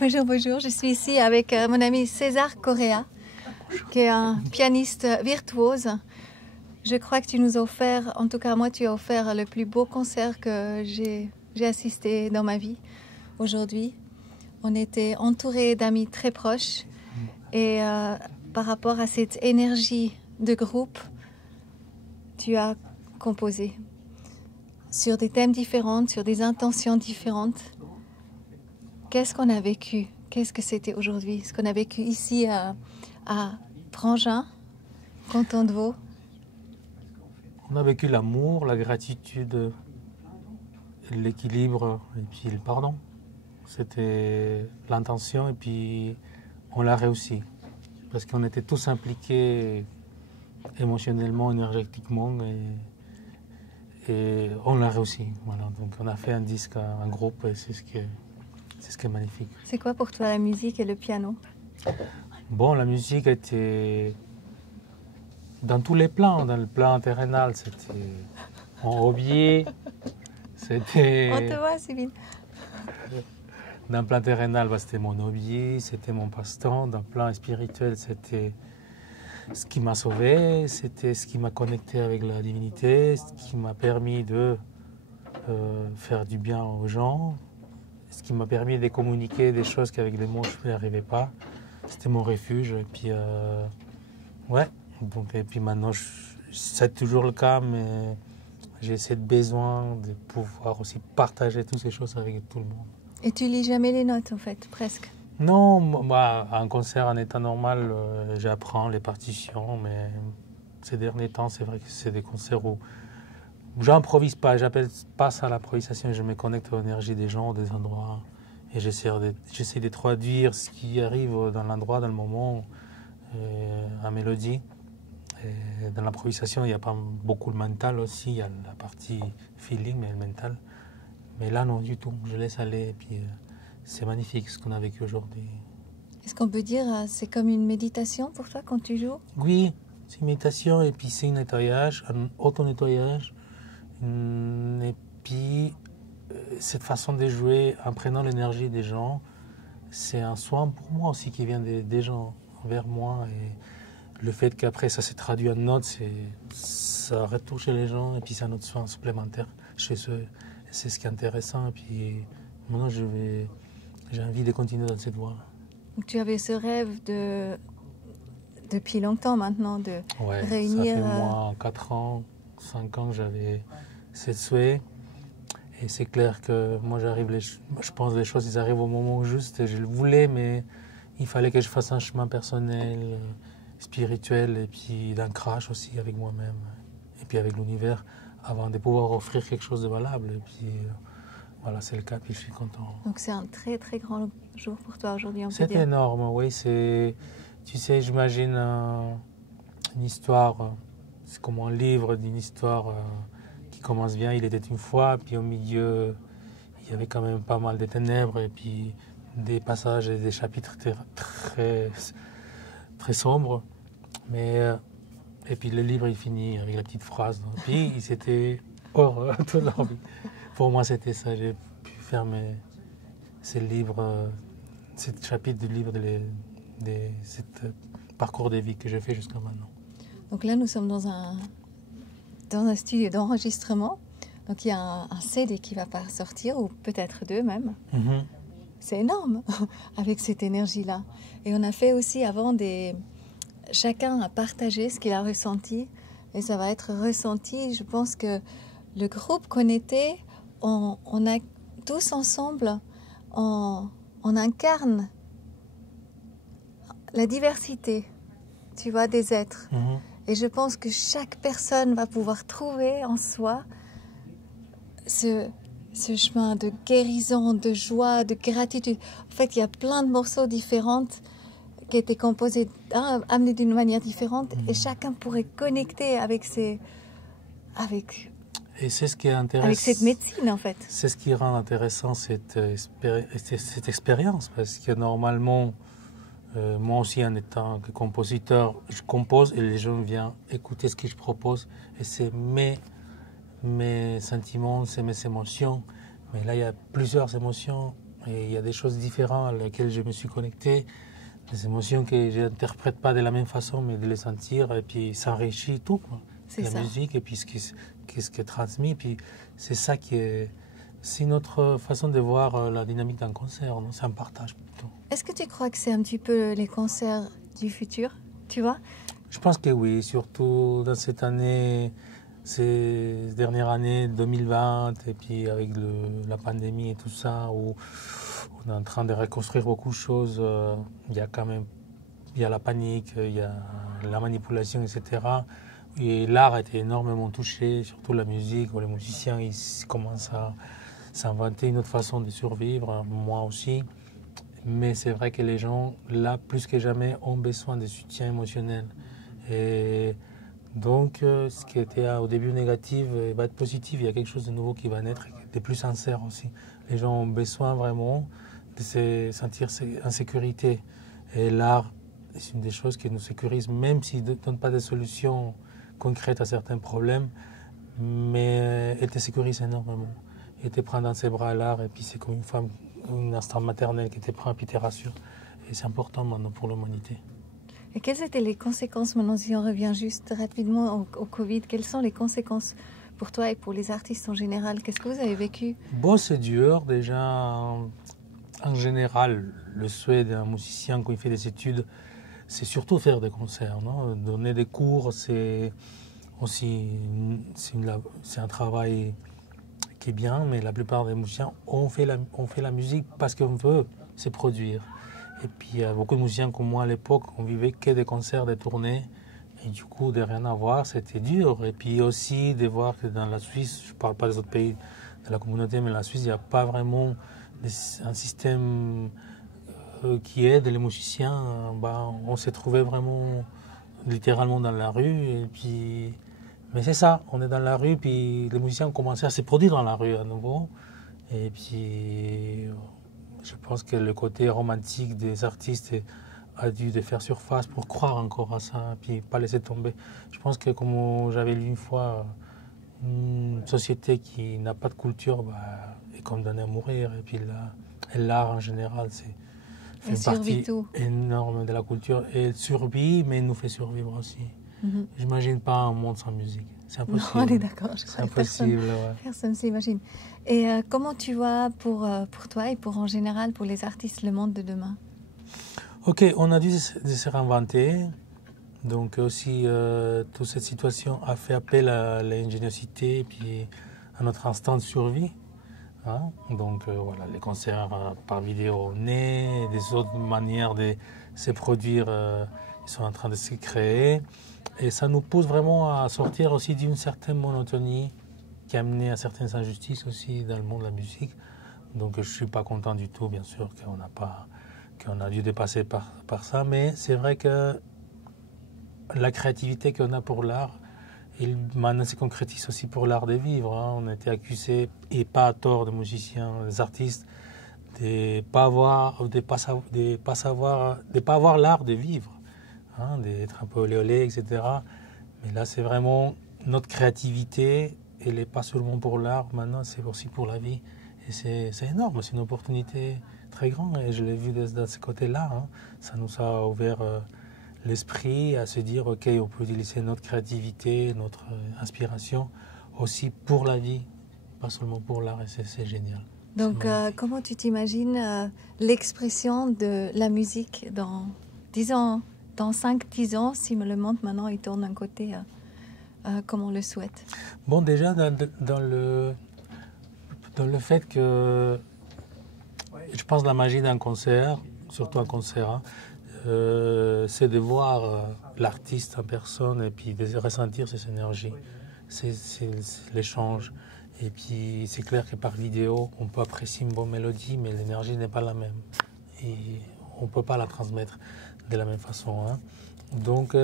Bonjour, bonjour. Je suis ici avec mon ami César Correa, qui est un pianiste virtuose. Je crois que tu nous as offert, en tout cas moi, tu as offert le plus beau concert que j'ai assisté dans ma vie aujourd'hui. On était entourés d'amis très proches et par rapport à cette énergie de groupe, tu as composé sur des thèmes différents, sur des intentions différentes. Qu'est-ce qu'on a vécu? Qu'est-ce que c'était aujourd'hui? Ce qu'on a vécu ici à Prangin, Canton de Vaud. On a vécu l'amour, la gratitude, l'équilibre et puis le pardon. C'était l'intention et puis on l'a réussi. Parce qu'on était tous impliqués émotionnellement, énergétiquement et on l'a réussi. Voilà. Donc on a fait un disque, un groupe et c'est ce qui est magnifique. C'est quoi pour toi la musique et le piano? Bon, la musique était dans tous les plans. Dans le plan terrénal, c'était mon hobby. C'était... On te voit, Sybille. Dans le plan terrénal, c'était mon hobby, c'était mon passe-temps. Dans le plan spirituel, c'était ce qui m'a sauvé, c'était ce qui m'a connecté avec la divinité, ce qui m'a permis de faire du bien aux gens, ce qui m'a permis de communiquer des choses qu'avec les mots je n'y arrivais pas. C'était mon refuge. Et puis, ouais. Donc, et puis maintenant, c'est toujours le cas, mais j'ai ce besoin de pouvoir aussi partager toutes ces choses avec tout le monde. Et tu lis jamais les notes, en fait, presque? Non, moi, à un concert en état normal, j'apprends les partitions, mais ces derniers temps, c'est vrai que c'est des concerts où j'improvise pas, j'appelle pas ça l'improvisation, je me connecte aux énergies des gens, des endroits, et j'essaie de traduire ce qui arrive dans l'endroit, dans le moment, en mélodie. Et dans l'improvisation, il n'y a pas beaucoup le mental aussi, il y a la partie feeling, mais le mental. Mais là, non du tout, je laisse aller, et puis c'est magnifique ce qu'on a vécu aujourd'hui. Est-ce qu'on peut dire c'est comme une méditation pour toi quand tu joues? Oui, c'est une méditation, et puis c'est un nettoyage, un auto-nettoyage. Et puis, cette façon de jouer en prenant l'énergie des gens, c'est un soin pour moi aussi qui vient des gens vers moi. Et le fait qu'après ça s'est traduit en notes, ça retouche les gens et puis c'est un autre soin supplémentaire chez eux. C'est ce qui est intéressant. Et puis maintenant, j'ai envie de continuer dans cette voie. Donc, tu avais ce rêve depuis longtemps maintenant de réunir... Ça fait moi 4 ans, 5 ans que j'avais cette souhait. Et c'est clair que moi, je pense que les choses elles arrivent au moment juste. Je le voulais, mais il fallait que je fasse un chemin personnel, spirituel, et puis d'ancrage aussi avec moi-même, et puis avec l'univers, avant de pouvoir offrir quelque chose de valable. Et puis voilà, c'est le cas, puis je suis content. Donc c'est un très très grand jour pour toi aujourd'hui, on peut C'est dire. énorme, oui. Tu sais, j'imagine une histoire, c'est comme un livre d'une histoire qui commence bien. Il était une fois, puis au milieu, il y avait quand même pas mal de ténèbres, et puis des passages et des chapitres très, très sombres. Mais, et puis le livre, il finit avec la petite phrase. Donc. Puis c'était heureux toute leur vie. Pour moi, c'était ça. J'ai pu faire ces livres, ce chapitre du livre de ce parcours de vie que j'ai fait jusqu'à maintenant. Donc là, nous sommes dans un studio d'enregistrement. Donc il y a un CD qui va pas sortir, ou peut-être 2 même. Mm-hmm. C'est énorme, avec cette énergie-là. Et on a fait aussi avant chacun a partagé ce qu'il a ressenti. Et ça va être ressenti. Je pense que le groupe qu'on était, on a tous ensemble, on incarne la diversité, tu vois, des êtres. Mm-hmm. Et je pense que chaque personne va pouvoir trouver en soi ce chemin de guérison, de joie, de gratitude. En fait, il y a plein de morceaux différents qui étaient composés, amenés d'une manière différente, et chacun pourrait connecter avec Et c'est ce qui est intéressant. Avec cette médecine, en fait. C'est ce qui rend intéressant cette expérience, parce que normalement, moi aussi, en étant que compositeur, je compose et les gens viennent écouter ce que je propose, et c'est mes sentiments, c'est mes émotions. Mais là, il y a plusieurs émotions Et il y a des choses différentes à lesquelles je me suis connecté, des émotions que je n'interprète pas de la même façon, mais de les sentir, et puis ça enrichit tout, quoi. C'est La ça. musique, et puis ce qui est transmis, puis c'est ça qui est... C'est notre façon de voir la dynamique d'un concert, non? C'est un partage plutôt. Est-ce que tu crois que c'est un petit peu les concerts du futur, tu vois? Je pense que oui, surtout dans cette année, ces dernières années 2020, et puis avec la pandémie et tout ça, où on est en train de reconstruire beaucoup de choses, il y a quand même, il y a la panique, il y a la manipulation, etc. Et l'art a été énormément touché, surtout la musique, où les musiciens ils commencent à s'inventer une autre façon de survivre, moi aussi. Mais c'est vrai que les gens, là, plus que jamais, ont besoin de soutien émotionnel. Et donc, ce qui était au début négatif va être positif. Il y a quelque chose de nouveau qui va naître, de plus sincère aussi. Les gens ont besoin vraiment de se sentir en sécurité. Et l'art, c'est une des choses qui nous sécurise, même s'il ne donne pas de solutions concrètes à certains problèmes, mais elle te sécurise énormément. Elle te prend dans ses bras l'art, et puis c'est comme une femme, un instant maternel qui te prend et puis te rassure. Et c'est important maintenant pour l'humanité. Et quelles étaient les conséquences, maintenant si on revient juste rapidement au Covid, quelles sont les conséquences pour toi et pour les artistes en général? Qu'est-ce que vous avez vécu? Bon, c'est dur déjà. En général, le souhait d'un musicien quand il fait des études, c'est surtout faire des concerts, non? Donner des cours, c'est aussi c'est un travail qui est bien, mais la plupart des musiciens on fait la musique parce qu'on veut se produire. Et puis il y a beaucoup de musiciens comme moi à l'époque, on vivait que des concerts, des tournées, et du coup de rien avoir, c'était dur. Et puis aussi de voir que dans la Suisse, je ne parle pas des autres pays de la communauté, mais la Suisse, il n'y a pas vraiment un système qui aide les musiciens. On s'est trouvé vraiment littéralement dans la rue, et puis... Mais c'est ça, on est dans la rue, puis les musiciens ont commencé à se produire dans la rue à nouveau. Et puis, je pense que le côté romantique des artistes a dû de faire surface pour croire encore à ça, puis pas laisser tomber. Je pense que comme j'avais lu une fois, une société qui n'a pas de culture est condamnée à mourir. Et puis l'art en général, fait une partie énorme de la culture. Et elle survit, mais elle nous fait survivre aussi. J'imagine pas un monde sans musique. C'est impossible. Non, on est d'accord. C'est impossible. Personne ne s'imagine. Et comment tu vois pour toi et en général pour les artistes le monde de demain? Ok, on a dû se réinventer. Donc aussi, toute cette situation a fait appel à l'ingéniosité et puis à notre instinct de survie. Hein? Donc voilà, les concerts par vidéo nés, des autres manières de se produire, ils sont en train de se créer. Et ça nous pousse vraiment à sortir aussi d'une certaine monotonie qui a amené à certaines injustices aussi dans le monde de la musique. Donc je ne suis pas content du tout, bien sûr, qu'on a dû dépasser par ça. Mais c'est vrai que la créativité qu'on a pour l'art, maintenant se concrétise aussi pour l'art de vivre. Hein. On a été accusés, et pas à tort, des musiciens, des artistes, de ne pas avoir l'art de vivre. Hein, d'être un peu olé olé, etc. Mais là, c'est vraiment notre créativité, elle n'est pas seulement pour l'art, maintenant, c'est aussi pour la vie. Et c'est énorme, c'est une opportunité très grande, et je l'ai vu de ce côté-là. Hein. Ça nous a ouvert l'esprit à se dire, OK, on peut utiliser notre créativité, notre inspiration aussi pour la vie, pas seulement pour l'art, et c'est génial. Donc, comment tu t'imagines l'expression de la musique dans 10 ans? Dans 5-10 ans, si le monde maintenant il tourne d'un côté comme on le souhaite? Bon, déjà, dans le fait que je pense la magie d'un concert, surtout un concert, hein, c'est de voir l'artiste en personne et puis de ressentir ses énergies. C'est l'échange. Et puis, c'est clair que par vidéo, on peut apprécier une bonne mélodie, mais l'énergie n'est pas la même. Et on ne peut pas la transmettre de la même façon. Hein. Donc,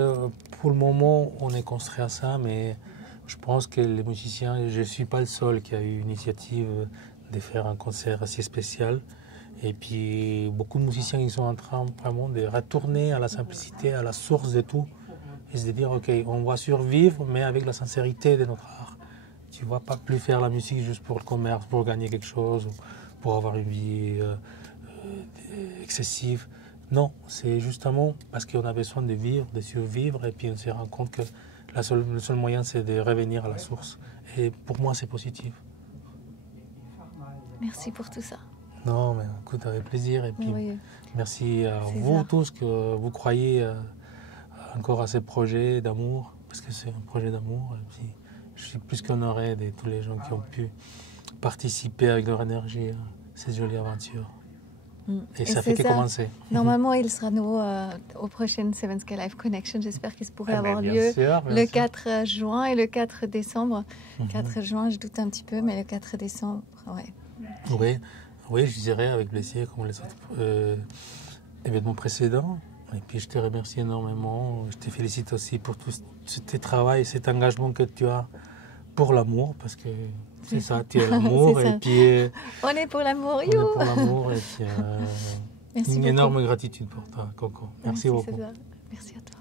pour le moment, on est construit à ça, mais je pense que les musiciens, je ne suis pas le seul qui a eu l'initiative de faire un concert assez spécial. Et puis, beaucoup de musiciens, ils sont en train vraiment de retourner à la simplicité, à la source de tout, et se dire, OK, on va survivre, mais avec la sincérité de notre art. Tu ne vas pas plus faire la musique juste pour le commerce, pour gagner quelque chose, pour avoir une vie excessive. Non, c'est justement parce qu'on a besoin de vivre, de survivre, et puis on se rend compte que le seul moyen, c'est de revenir à la source. Et pour moi, c'est positif. Merci pour tout ça. Non, mais écoute, avec plaisir. Et puis, Oui. merci à César. vous tous que vous croyez encore à ce projet d'amour, parce que c'est un projet d'amour. Et puis, je suis plus qu'honoré de tous les gens qui ont pu participer avec leur énergie à cette jolie aventure. Et ça fait que commencer. Normalement, il sera nouveau au prochain Seven Sky Life Connection. J'espère qu'il pourrait avoir lieu le 4 juin et le 4 décembre. 4 juin, je doute un petit peu, mais le 4 décembre, ouais. Oui, je dirais avec plaisir, comme les autres événements précédents. Et puis, je te remercie énormément. Je te félicite aussi pour tout ce travail et cet engagement que tu as pour l'amour, parce que c'est ça, tu es l'amour. Et puis, on est pour l'amour, on est pour l'amour. Et puis, une énorme gratitude pour toi, Coco. Merci beaucoup. César. Merci à toi.